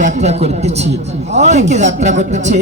যাত্রা করতেছি। কে যাত্রা করতেছে?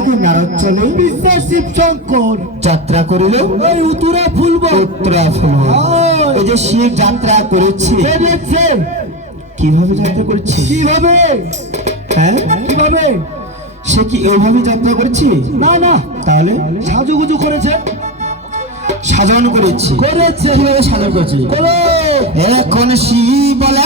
আগে নারদ চলে। বিশ্বাস শিব শঙ্কর যাত্রা করিল। ওই উতুরা ফুলব উত্তরা ফুল এই যে শিব যাত্রা করেছে। কীভাবে যাত্রা করেছে? কীভাবে? হ্যাঁ? কীভাবে? সে কি এইভাবে যাত্রা করেছে? না না। তাহলে? সাজুগুজু করেছে। সাজানো করেছে। করেছে। কীভাবে সাজানো করেছে? করো এখন শিব বলে